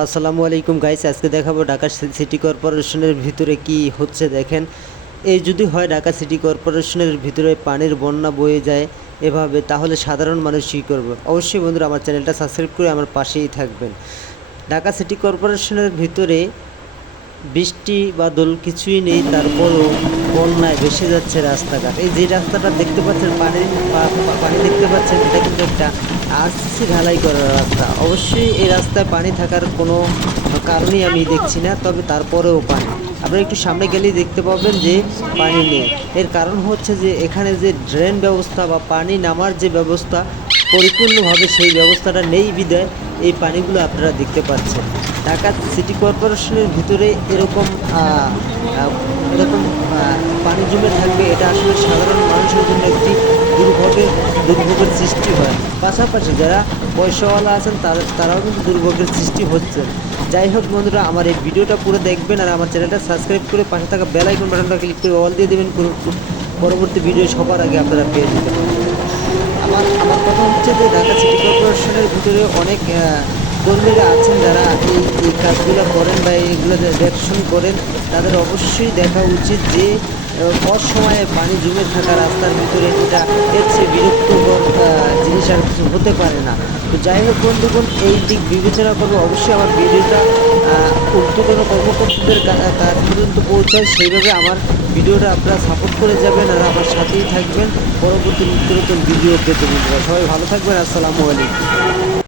আসসালামু আলাইকুম গাইস, আজকে দেখাবো ঢাকা সিটি কর্পোরেশনের ভিতরে কি হচ্ছে। দেখেন, এই যদি হয় ঢাকা সিটি কর্পোরেশনের ভিতরে পানির বন্যা বয়ে যায় এভাবে, তাহলে সাধারণ মানুষ কী করবে। অবশ্যই বন্ধুরা আমার চ্যানেলটা সাবস্ক্রাইব করে আমার পাশেই থাকবেন। ঢাকা সিটি কর্পোরেশনের ভিতরে বৃষ্টি বাদল কিছুই নেই, তারপরও বন্যায় ভেসে যাচ্ছে রাস্তাঘাট। এই যে রাস্তাটা দেখতে পাচ্ছেন, পানি দেখতে পাচ্ছেন, এটা কিন্তু একটা আরসিসি ঢালাই করা রাস্তা। অবশ্যই এই রাস্তায় পানি থাকার কোনো কারণই আমি দেখছি না, তবে তারপরেও পানি। আপনারা একটু সামনে গেলেই দেখতে পাবেন যে পানি নেই। এর কারণ হচ্ছে যে এখানে যে ড্রেন ব্যবস্থা বা পানি নামার যে ব্যবস্থা পরিপূর্ণভাবে সেই ব্যবস্থাটা নেই বিধায় এই পানিগুলো আপনারা দেখতে পাচ্ছেন। ঢাকা সিটি কর্পোরেশনের ভিতরে এরকম এরকম পানি জমে থাকবে, এটা আসলে সাধারণ মানুষের জন্য একটি দুর্ভোগের সৃষ্টি হয়। পাশাপাশি যারা পয়সাওয়ালা আছেন তারাও কিন্তু দুর্ভোগের সৃষ্টি হচ্ছে। যাই হোক বন্ধুরা, আমার এই ভিডিওটা পুরো দেখবেন আর আমার চ্যানেলটা সাবস্ক্রাইব করে পাশে থাকা বেল আইকন বাটনটা ক্লিক করে অল দিয়ে দেবেন, পরবর্তী ভিডিও সবার আগে আপনারা পেয়ে যাবেন। আমার কথা হচ্ছে যে ঢাকা সিটি কর্পোরেশনের ভিতরে অনেক কর্মীরা আছেন যারা এই কাজগুলো করেন বা এইগুলো দেখশন করেন। তাদের অবশ্যই দেখা উচিত যে অসময়ে পানি জমে থাকা রাস্তার ভিতরে এটা এর চেয়ে বিরক্তকর জিনিস আর কিছু হতে পারে না। তো যাই হোক বন্ধুগণ, এই দিক বিবেচনা করবো। অবশ্যই আমার ভিডিওটা ঊর্ধ্বতন কর্মকর্তাদের কাজ পর্যন্ত পৌঁছায়, সেইভাবে আমার ভিডিওটা আপনারা সাপোর্ট করে যাবেন আর আমার সাথেই থাকবেন পরবর্তী নিত্য নতুন ভিডিও পেতে। সবাই ভালো থাকবেন। আসসালামু আলাইকুম।